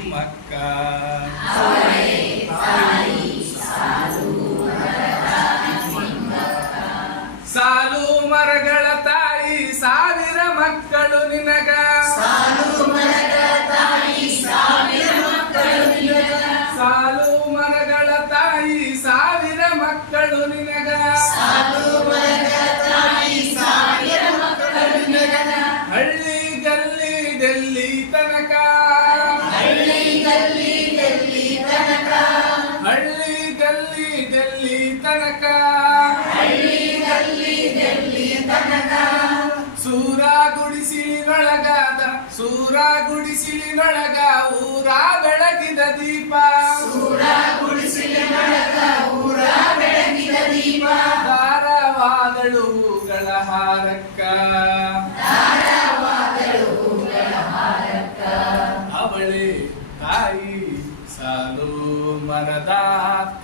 ತಿಮ್ಮಕ್ಕ ಸಾಲು ಮರಗಳ ತಾಯಿ ಸಾವಿರ ಮಕ್ಕಳು ನಿನಗ ಸಾಲು ಮರಗಳ ತಾಯಿ ಸಾವಿರ ಮಕ್ಕಳು ನಿನಗ ಹಳ್ಳಿ ಗಲ್ಲಿ ಡೆಲ್ಲಿ ತನಕ ಹಳ್ಳಿ ಗಲ್ಲಿ ಡೆಲ್ಲಿ ತನಕ. ಹಳ್ಳಿ ಗಲ್ಲಿ ಗಲ್ಲಿ ತನಕ. ಸೂರ ಗುಡಿಸಿನೊಳಗಾದ ಸೂರ ಗುಡಿಸಿಲಿನೊಳಗ ಊರ ಬೆಳಗಿದ ದೀಪ. ಸೂರ ಗುಡಿಸಿ ಬಳಗ ಊರ ಬೆಳಗಿದ ದೀಪ. ಹಾರಕ್ಕ ಸಾಲು ಮರದ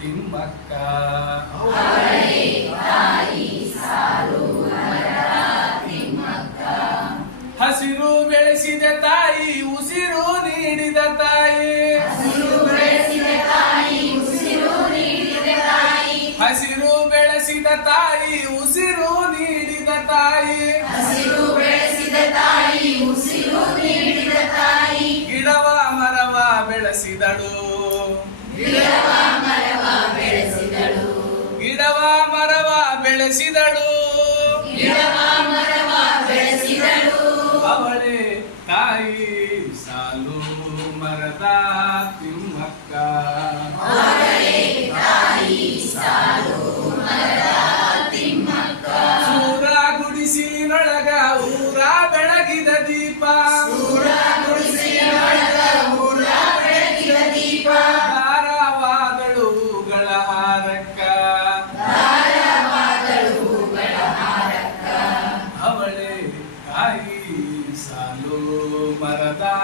ತಿಮ್ಮಕ್ಕ. ಹಸಿರು ಬೆಳೆಸಿದ ತಾಯಿ ಉಸಿರು ನೀಡಿದ ತಾಯಿ. ಹಸಿರು ಬೆಳೆಸಿದ ತಾಯಿ ಉಸಿರು ಬೆಳೆಸಿದಳು. ಗಿಡವ ಮರವ ಬೆಳೆಸಿದಳು. ಅವಳೆ ತಾಯಿ ಸಾಲು ಮರದ maratá.